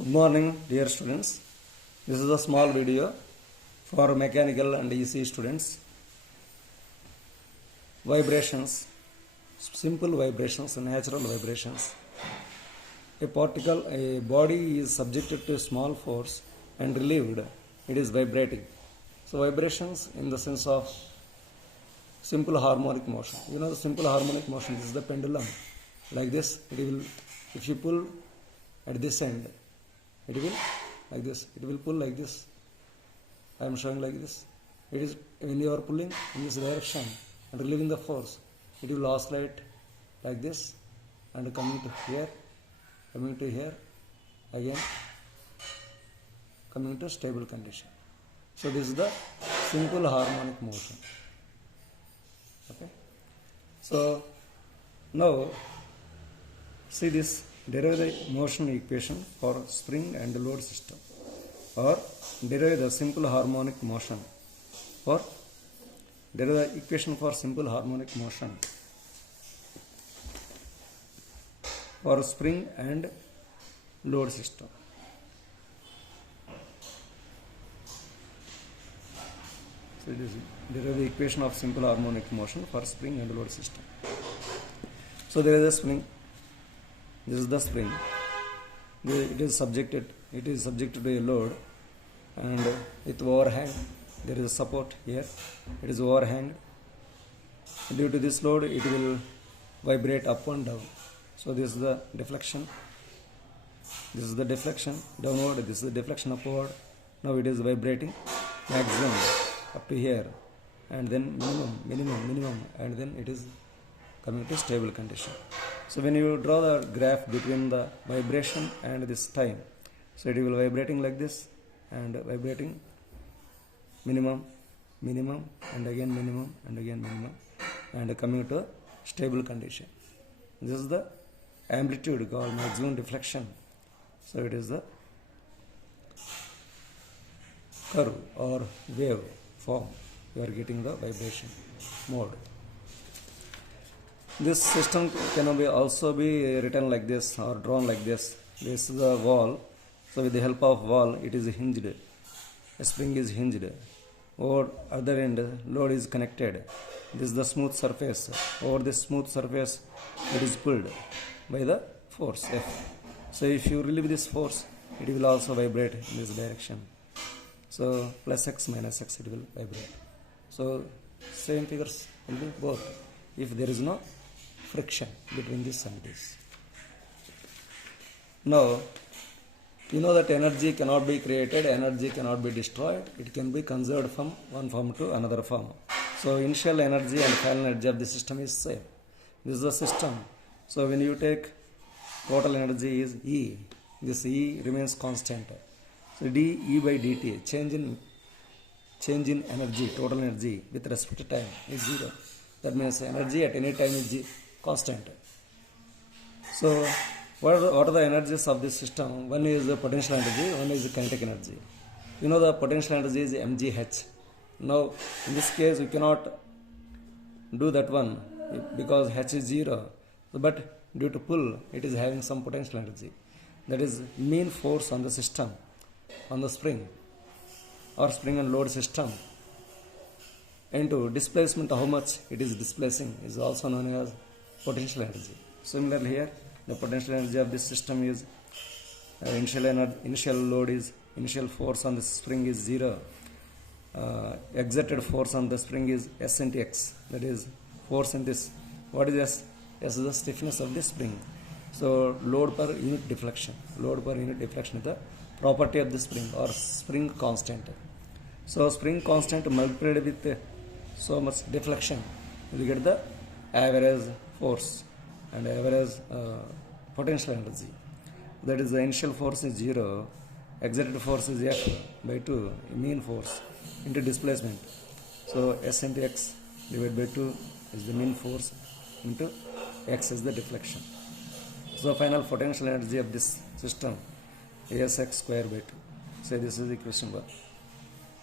Good morning, dear students. This is a small video for mechanical and EC students. Vibrations, simple vibrations, natural vibrations. A body is subjected to a small force and relieved, it is vibrating. So vibrations in the sense of simple harmonic motion. You know the simple harmonic motion, this is the pendulum. Like this, it will, if you pull at this end, it will like this, it will pull like this. I am showing like this. It is when you are pulling in this direction and relieving the force, it will oscillate like this and coming to here, again coming to stable condition. So this is the simple harmonic motion. Okay. So now see this, derive the motion equation for spring and load system, or derive the simple harmonic motion for derive the equation for simple harmonic motion for spring and load system. So it is derive the equation of simple harmonic motion for spring and load system. So there is a spring. This is the spring. It is subjected to a load, and with overhang there is a support here. It is overhang. Due to this load, it will vibrate up and down. So this is the deflection. This is the deflection downward. This is the deflection upward. Now it is vibrating maximum up to here, and then minimum, and then it is coming to stable condition. So when you draw the graph between the vibration and this time, so it will vibrating like this and vibrating minimum, and again minimum, and coming to stable condition. This is the amplitude called maximum deflection. So it is the curve or wave form. You are getting the vibration mode. This system can also be written like this or drawn like this. This is the wall. So with the help of wall, it is hinged. A spring is hinged. Over other end, load is connected. This is the smooth surface. Over this smooth surface, it is pulled by the force F. So if you relieve this force, it will also vibrate in this direction. So plus X minus X, it will vibrate. So same figures will be both if there is no friction between this and this. Now, you know that energy cannot be created, energy cannot be destroyed. It can be conserved from one form to another form. So initial energy and final energy of the system is same. This is the system. So when you take total energy is E, this E remains constant. So dE by dt, change in energy, total energy with respect to time is 0. That means energy at any time is constant. So what are the energies of this system? One is the potential energy, one is the kinetic energy. You know the potential energy is mgh. Now in this case we cannot do that one because h is 0, but due to pull it is having some potential energy. That is mean force on the system, on the spring or spring and load system, into displacement, how much it is displacing, is also known as potential energy. Similarly here, the potential energy of this system is initial load is, initial force on the spring is 0. Exerted force on the spring is S into X, that is force in this. What is S? S is the stiffness of the spring. So load per unit deflection. Load per unit deflection is the property of the spring or spring constant. So spring constant multiplied with so much deflection, we get the average force and average potential energy. That is the initial force is 0, exerted force is F by 2, mean force, into displacement. So S into X divided by 2 is the mean force, into X is the deflection. So final potential energy of this system is X square by 2. So this is equation 1.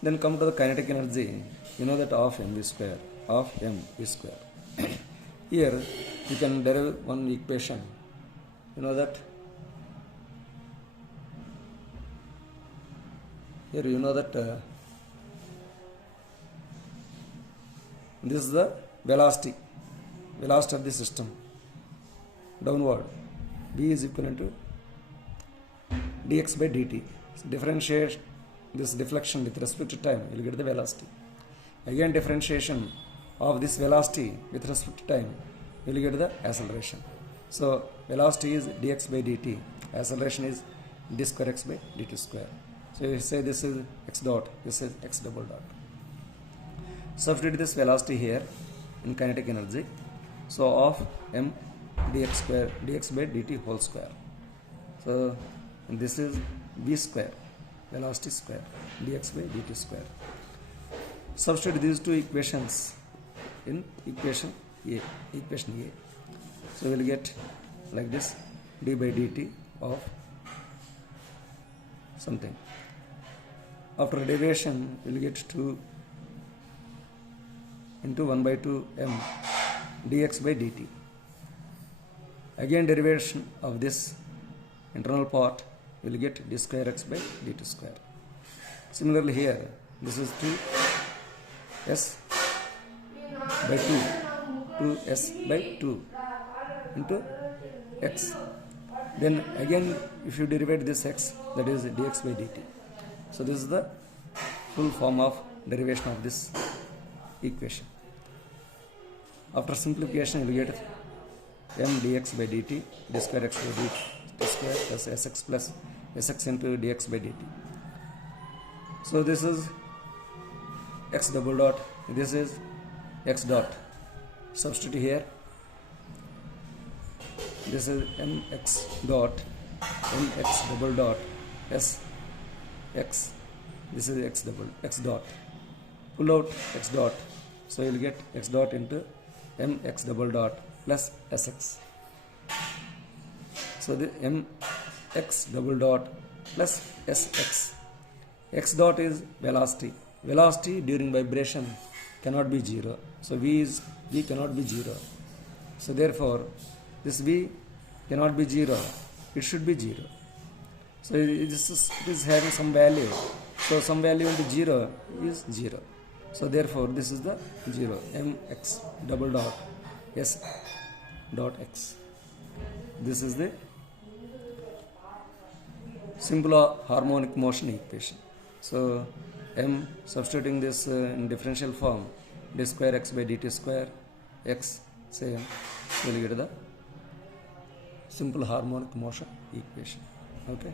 Then come to the kinetic energy. You know that of mv square, Here you can derive one equation. You know that here you know that this is the velocity of the system downward. V is equivalent to dx by dt. So differentiate this deflection with respect to time, you will get the velocity. Again differentiation of this velocity with respect to time, you will get the acceleration. So velocity is dx by dt, acceleration is d square x by dt square. So you say this is x dot, this is x double dot. Substitute this velocity here in kinetic energy. So of m dx square, dx by dt whole square. So this is v square, velocity square, dx by dt square. Substitute these two equations in equation A. So we will get like this, d by dt of something. After derivation, we will get 2 into 1 by 2 m dx by dt. Again derivation of this internal part, we will get d square x by dt square. Similarly here, this is 2s by 2s by 2 into x. Then again if you derive this x, that is dx by dt. So this is the full form of derivation of this equation. After simplification, you will get m dx by dt, d square x by dt square plus sx plus sx into dx by dt. So this is x double dot, this is x dot. Substitute here. This is mx dot, mx double dot, s x. This is x dot. Pull out x dot. So you will get x dot into mx double dot plus sx. So the mx double dot plus sx. X dot is velocity. Velocity during vibration cannot be 0. So v cannot be 0. So therefore this v cannot be 0. It should be 0. So it is having some value. So some value into 0 is 0. So therefore this is the 0, mx double dot s dot x. This is the simple harmonic motion equation. So m, substituting this in differential form, d square x by dt square x, same, we will get the simple harmonic motion equation. Okay.